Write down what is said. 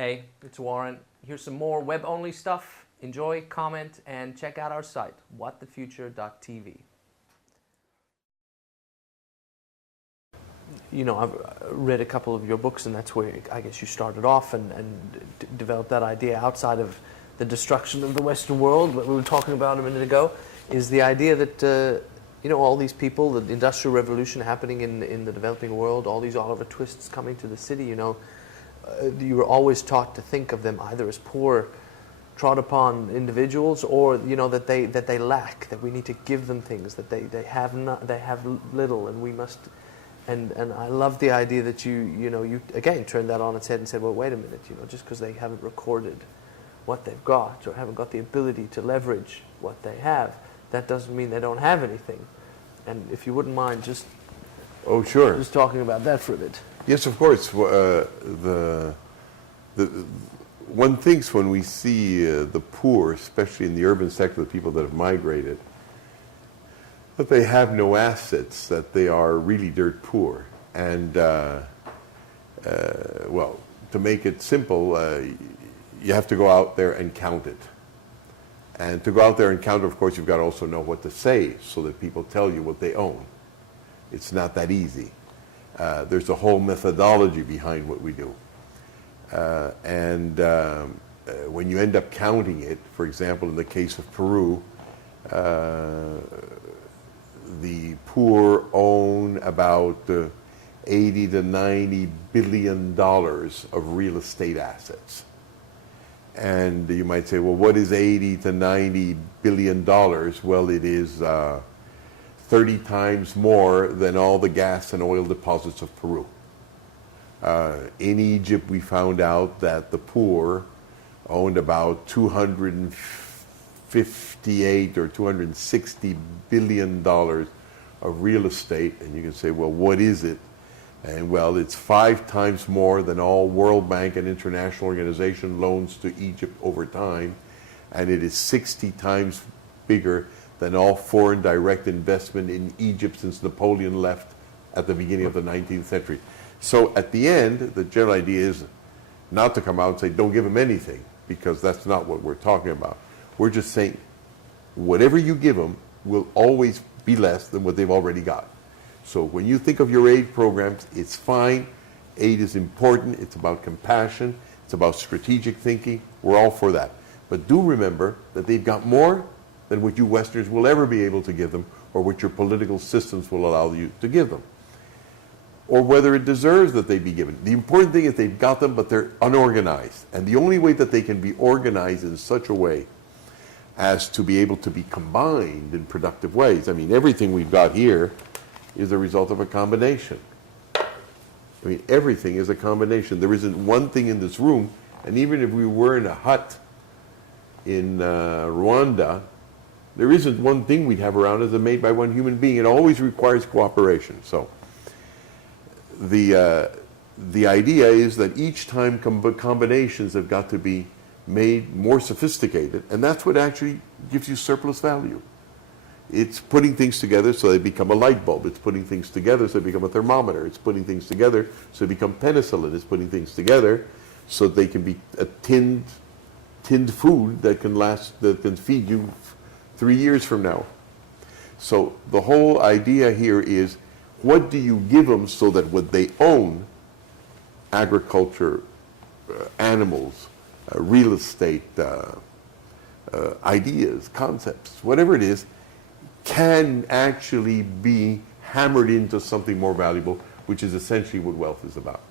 Hey, it's Warren. Here's some more web-only stuff. Enjoy, comment, and check out our site, whatthefuture.tv. You know, I've read a couple of your books, and that's where I guess you started off and developed that idea outside of the destruction of the Western world, what we were talking about a minute ago, is the idea that, you know, all these people, the Industrial Revolution happening in the developing world, all these Oliver Twists coming to the city, you know, you were always taught to think of them either as poor, trod upon individuals, or, you know, that they lack, that we need to give them things, that they have little, and we must. And I love the idea that you again turned that on its head and said, well, wait a minute, you know, just because they haven't recorded what they've got or haven't got the ability to leverage what they have, that doesn't mean they don't have anything. And if you wouldn't mind just just talking about that for a bit. Yes, of course. One thinks when we see the poor, especially in the urban sector, the people that have migrated, that they have no assets, that they are really dirt poor. And, well, to make it simple, you have to go out there and count it. And to go out there and count it, of course, you've got to also know what to say so that people tell you what they own. It's not that easy. There's a whole methodology behind what we do. When you end up counting it, for example, in the case of Peru, the poor own about 80 to 90 billion dollars of real estate assets. And you might say, well, what is 80 to 90 billion dollars? Well, it is 30 times more than all the gas and oil deposits of Peru. In Egypt, we found out that the poor owned about 258 or 260 billion dollars of real estate. And you can say, well, what is it? And well, it's 5 times more than all World Bank and International Organization loans to Egypt over time. And it is 60 times bigger than all foreign direct investment in Egypt since Napoleon left at the beginning of the 19th century. So at the end, the general idea is not to come out and say, don't give them anything, because that's not what we're talking about. We're just saying, whatever you give them will always be less than what they've already got. So when you think of your aid programs, it's fine. Aid is important. It's about compassion. It's about strategic thinking. We're all for that. But do remember that they've got more than what you Westerners will ever be able to give them, or what your political systems will allow you to give them, or whether it deserves that they be given. The important thing is they've got them, but they're unorganized. And the only way that they can be organized in such a way as to be able to be combined in productive ways. I mean, everything we've got here is a result of a combination. I mean, everything is a combination. There isn't one thing in this room, and even if we were in a hut in Rwanda, there isn't one thing we'd have around us that's made by one human being. It always requires cooperation. So the idea is that each time combinations have got to be made more sophisticated, and that's what actually gives you surplus value. It's putting things together so they become a light bulb. It's putting things together so they become a thermometer. It's putting things together so they become penicillin. It's putting things together so they can be a tinned food that can feed you 3 years from now. So the whole idea here is, what do you give them so that what they own, agriculture, animals, real estate, ideas, concepts, whatever it is, can actually be hammered into something more valuable, which is essentially what wealth is about.